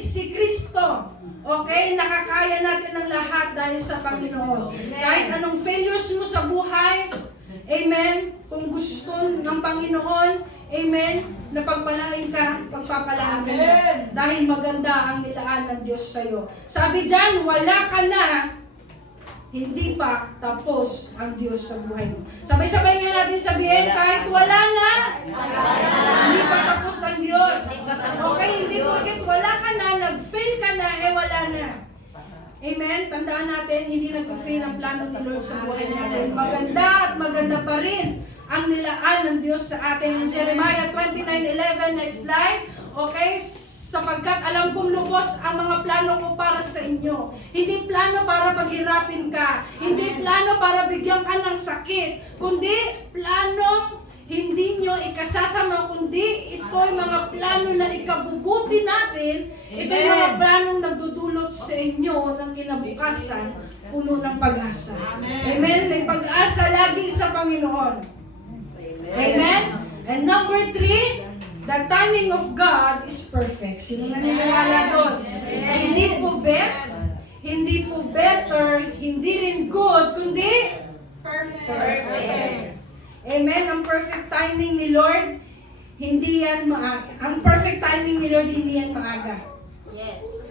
Si Kristo. Okay? Nakakaya natin ang lahat dahil sa Panginoon. Kahit anong failures mo sa buhay, amen, kung gusto ng Panginoon, amen, na pagpalain ka, pagpapalaan ka na. Dahil maganda ang nilaan ng Diyos sa'yo. Sabi dyan, wala ka na, hindi pa tapos ang Diyos sa buhay mo. Sabay-sabay nga natin sabihin, kahit wala na, hindi pa tapos ang Diyos. Okay, hindi porket wala ka na, nag-fail ka na, wala na. Amen? Tandaan natin, hindi nag-fail ang plano ni Lord sa buhay natin. Maganda at maganda pa rin ang nilaan ng Diyos sa atin. In Jeremiah 29:11, next slide. Okay, sapagkat alam kong lubos ang mga plano ko para sa inyo. Hindi plano para paghirapin ka. Hindi plano para bigyan ka ng sakit. Kundi plano hindi nyo ikasasama, kundi ito'y mga plano na ikabubuti natin. Ito'y mga planong nagdudulot sa inyo ng kinabukasan, puno ng pag-asa. Amen? May pag-asa lagi sa Panginoon. Amen? And number 3, the timing of God is perfect. Sino naniniwala doon? Hindi po best, hindi po better, hindi rin good, kundi perfect. Amen? Ang perfect timing ni Lord, hindi yan maaga. Ang perfect timing ni Lord, hindi yan maaga. Yes.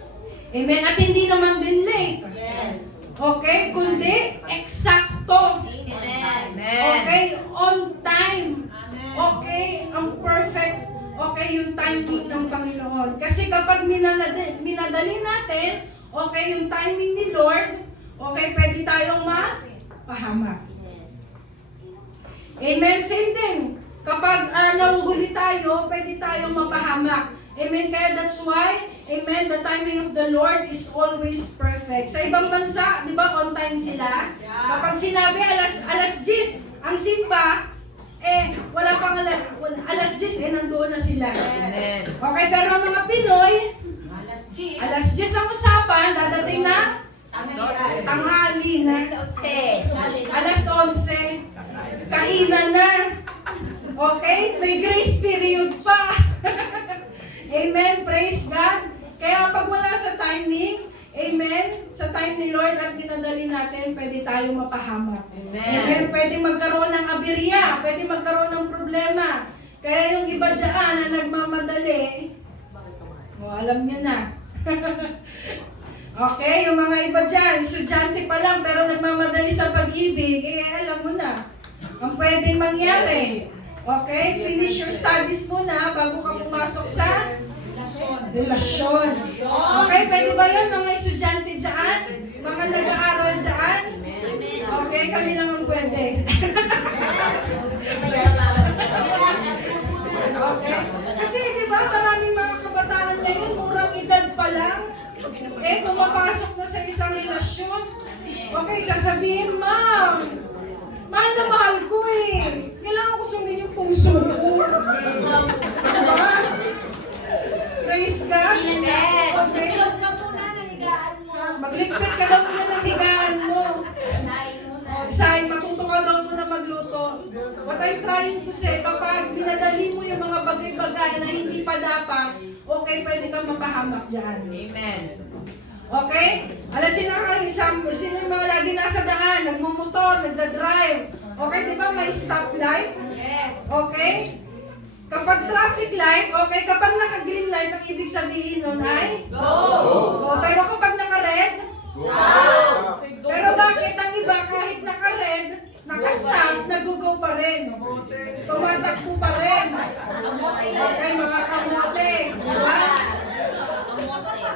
Amen? At hindi naman din late. Yes. Okay? Kundi, eksakto. Amen. Okay? On time. Okay? Ang perfect, okay, yung timing ng Panginoon. Kasi kapag minadali natin, okay, yung timing ni Lord, okay, pwede tayong mapahamak. Amen? Same din. Kapag nahuhuli tayo, pwede tayong mapahamak. Amen? Kaya that's why, amen, the timing of the Lord is always perfect. Sa ibang bansa, di ba, on time sila? Kapag sinabi alas 10, ang simba, wala pang alas 10, nandoon na sila. Amen. Okay, pero ang mga Pinoy, Alas 10. alas 10 ang usapan, dadating na tanghali na. Alas 11, kainan na. Okay? May grace period pa. Amen? Praise God. Kaya pag wala sa timing, amen, sa time ni Lord at pinadali natin, pwede tayong mapahamak. Amen? Pwede magkaroon ng aberya, pwede magkaroon ng problema. Kaya yung iba dyan na nagmamadali, alam niyo na. Okay, yung mga iba dyan, estudyante pa lang pero nagmamadali sa pag-ibig, alam mo na, ang pwedeng mangyari. Okay, finish your studies muna bago ka pumasok sa relasyon. Okay, pwede ba yan mga estudyante dyan? Mga nag-aaral dyan? Okay, kami lang ang pwede. Yes. Okay, kasi di ba maraming mga kabataan na yun, murang edad pa lang, pumapasok na sa isang relasyon. Okay, sasabihin, ma'am, mahal na mahal ko kailangan ko sundin yung puso ko. Diba? Praise God. Okay. Magligpit ka daw muna ng higaan mo. Matuto ka daw muna magluto. What I'm trying to say, kapag sinadali mo yung mga bagay-bagay na hindi pa dapat, okay, pwede kang mapahamak dyan. Amen. Okay? Sino yung mga lagi nasa daan, nagmumotor, nagdadrive. Okay, di ba may stoplight? Yes. Okay? Kapag traffic light, okay, kapag naka-green light, ang ibig sabihin nun ay? Go! Pero kapag naka-red? Stop! Pero bakit ang iba kahit naka-red, naka-stop, nag-go pa rin? Tumatakbo pa rin. Okay, mga kamote. Diba?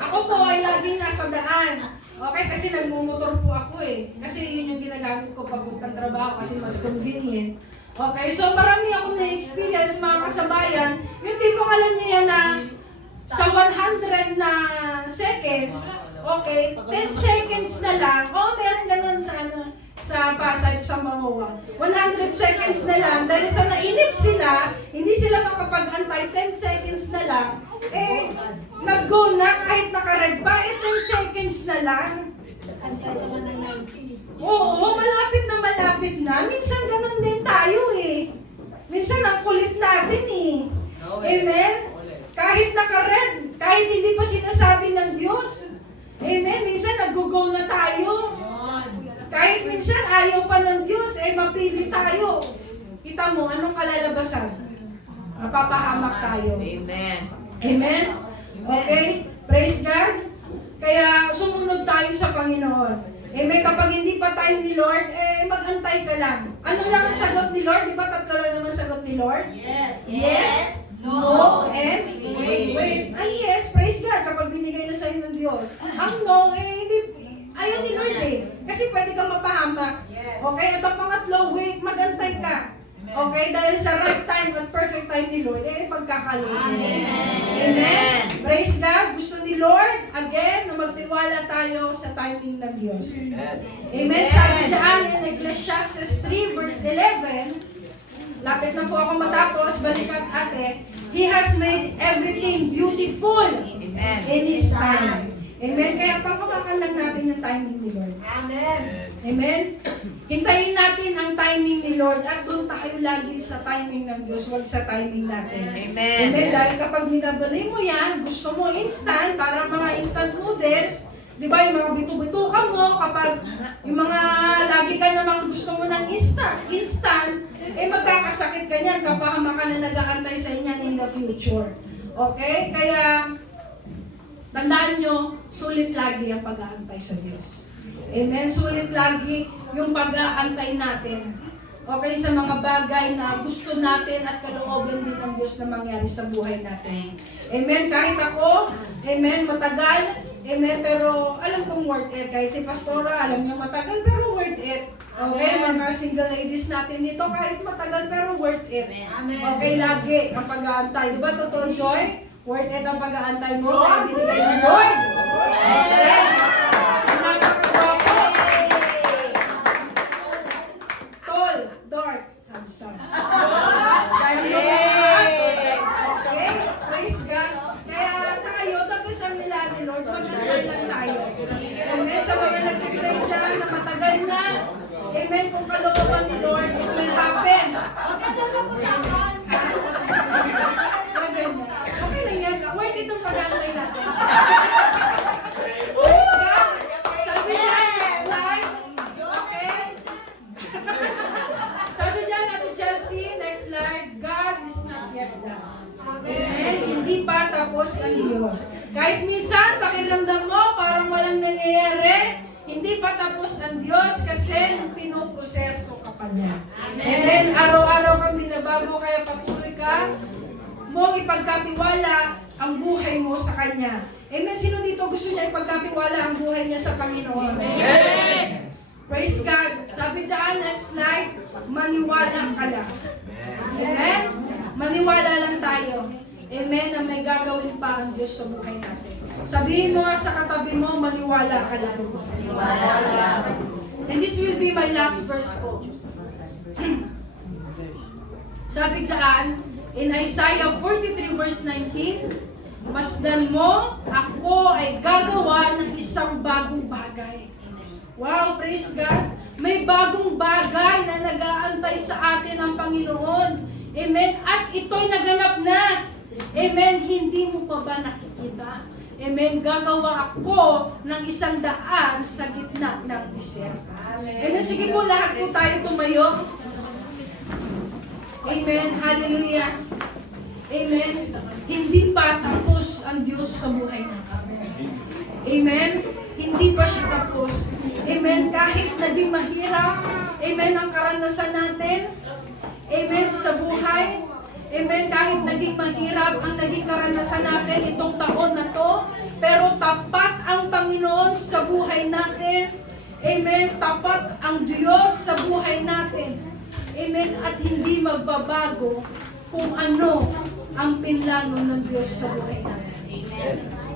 Ako po ay laging nasa daan. Okay, kasi nagmumotor po ako Kasi yun yung ginagamit ko papuntang trabaho kasi mas convenient. Okay, so marami akong na-experience mga kasabayan. Yung tipong alam niyo yan na sa 100 na seconds, okay, 10 seconds na lang, meron ganun sa Pasay, sa Mamoa. 100 seconds na lang, dahil sa nainip sila, hindi sila makapag-antay, 10 seconds na lang, nag-go na kahit naka-red pa, 10 seconds na lang. Oo, malapit na. Minsan ganun din tayo Minsan ang kulit natin Amen? Kahit naka-red, kahit hindi pa sinasabi ng Diyos. Amen. Minsan nag-go na tayo. Kahit minsan ayaw pa ng Diyos, mapili tayo. Kita mo, anong kalalabasan? Mapapahamak tayo. Amen. Amen? Okay? Praise God. Kaya sumunod tayo sa Panginoon. Amen? Kapag hindi pa tayo ni Lord, mag-antay ka lang. Ano lang ang sagot ni Lord? Di ba tatlo lang naman sagot ni Lord? Yes. Yes, no, and wait. Yes, praise God kapag binigay na sa'yo ng Diyos. Ang no, hindi, ayaw ni Lord Kasi pwede kang mapahamak. Okay? At ang pangatlo, wait, mag-antay ka. Okay? Dahil sa right time at perfect time ni Lord, pagkakaroon niya. Amen? Praise God. Gusto ni Lord, again, na magtiwala tayo sa timing ng Diyos. Amen? Sabi dyan in Ecclesiastes 3 verse 11, lapit na po ako matapos, balikan ate, He has made everything beautiful in His time. Amen? Kaya panghawakan lang natin yung timing ni Lord. Amen. Amen? Hintayin natin ang timing ni Lord at doon tayo lagi sa timing ng Diyos, huwag sa timing natin. Amen. Amen? Dahil kapag minabali mo yan, gusto mo instant, para mga instant noodles, di ba, yung mga bitu-bitukan mo, kapag yung mga lagi ka namang gusto mo ng instant, magkakasakit ka niyan kapag ka na nag-aantay sa inyan in the future. Okay? Kaya, tandaan nyo, sulit lagi ang pag-aantay sa Diyos. Amen? Sulit lagi yung pag-aantay natin. Okay? Sa mga bagay na gusto natin at kalooban din ng Diyos na mangyari sa buhay natin. Amen? Kahit ako, amen, matagal, amen, pero alam kong worth it. Kahit si Pastora, alam niya matagal, pero worth it. Okay? Mga single ladies natin dito, kahit matagal, pero worth it. Amen. Okay, lagi ang pag-aantay. Di ba, totoo, Joy? Worth it ang pag-aantay mo kaya binigay ni Lord. Okay? Napakagwapo. Tall, dark, handsome. Okay? Praise God. Kaya tayo, tapusan nila ni Lord, mag-antay lang tayo. Amen? Sa mga nagpipray dyan na matagal na, amen, kung kalooban ni Lord, it will happen. Magandang ka po sa akin. Okay lang yan. Worth it ang pag-aantay natin. Praise God. Sabi dyan, next slide. Okay? Sabi dyan, Ate Chelsea, next slide, God is not yet done. Amen? Hindi pa tapos ang Diyos. Kahit minsan, pakiramdam mo, parang walang nangyayari, hindi pa tapos ang Diyos kasi pinoproseso ka pa niya. Amen? Araw-araw kang binabago, kaya patuloy ka mong ipagkatiwala ang buhay mo sa Kanya. Amen? Sino dito gusto niya ipagkatiwala ang buhay niya sa Panginoon? Amen! Praise God! Sabi dyan, next slide, maniwala ka lang. Amen? Maniwala lang tayo. Amen? Na may gagawin pa ang Diyos sa buhay natin. Sabihin mo nga sa katabi mo, maniwala ka lang. Maniwala lang. And this will be my last verse po. Sabi dyan, in Isaiah 43 verse 19, masdan mo, ako ay gagawa ng isang bagong bagay. Wow, praise God. May bagong bagay na nag-aantay sa atin ang Panginoon. Amen. At ito'y naganap na. Amen. Hindi mo pa ba nakikita? Amen. Gagawa ako ng isang daan sa gitna ng disyerto. Amen. Sige po, lahat po tayo tumayo. Amen. Hallelujah. Amen. Hindi pa tapos ang Diyos sa buhay natin. Amen. Hindi pa siya tapos. Amen. Kahit naging mahirap, amen, ang karanasan natin. Amen. Sa buhay. Amen. Kahit naging mahirap ang naging karanasan natin itong taon na to, pero tapat ang Panginoon sa buhay natin. Amen. Tapat ang Diyos sa buhay natin. Amen. At hindi magbabago kung ano ang pinlano ng Diyos sa buhay natin.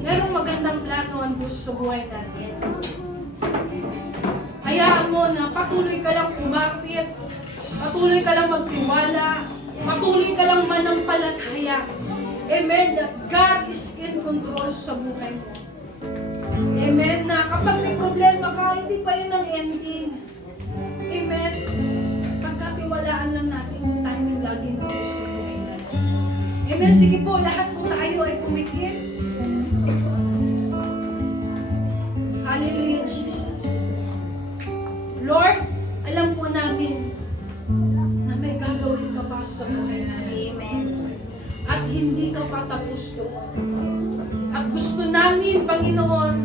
Merong magandang plano ang Diyos sa buhay natin. Hayaan mo na patuloy ka lang kumapit, patuloy ka lang magtiwala, patuloy ka lang manampalataya. Amen. That God is in control sa buhay mo. Amen. Na kapag may problema ka, hindi pa yun ang ending. Amen. Pagkatiwalaan lang natin yung timing lagi ng Diyos sa buhay natin. Amen. Sige po, lahat po tayo ay pumikit. Gusto namin, Panginoon,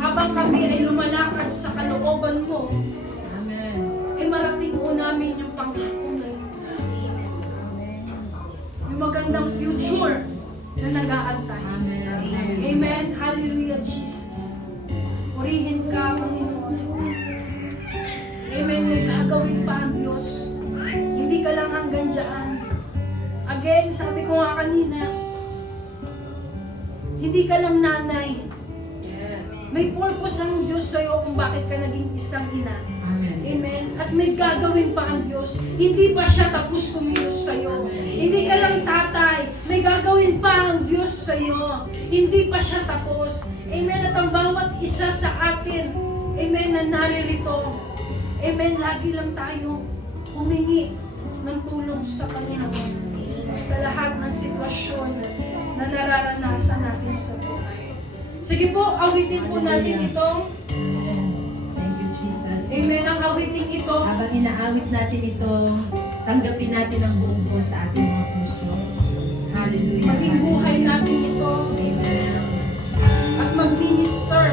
habang kami ay lumalakad sa kalooban mo, Amen. ay marating po namin yung pangako na yun. Yung magandang future na nag-aantay. Amen. Amen. Amen. Hallelujah, Jesus. Purihin ka, Panginoon. Amen. May gagawin pa ang Diyos. Hindi ka lang hanggang dyan. Again, sabi ko nga kanina, hindi ka lang nanay. Yes. May purpose ang Diyos sa'yo kung bakit ka naging isang ina. Amen. Amen. At may gagawin pa ang Diyos. Hindi pa siya tapos kumilos sa'yo. Hindi ka lang tatay. May gagawin pa ang Diyos sa'yo. Hindi pa siya tapos. Amen. At ang bawat isa sa atin, amen, na naririto, amen, lagi lang tayo humingi ng tulong sa Panginoon sa lahat ng sitwasyon na nararanasan natin sa buhay. Sige po, awitin po natin itong Thank you, Jesus. amen, ang awiting ito. Habang inaawit natin ito, tanggapin natin ang buong puso sa ating mga puso. Hallelujah. Maging buhay natin ito Amen. at mag-minister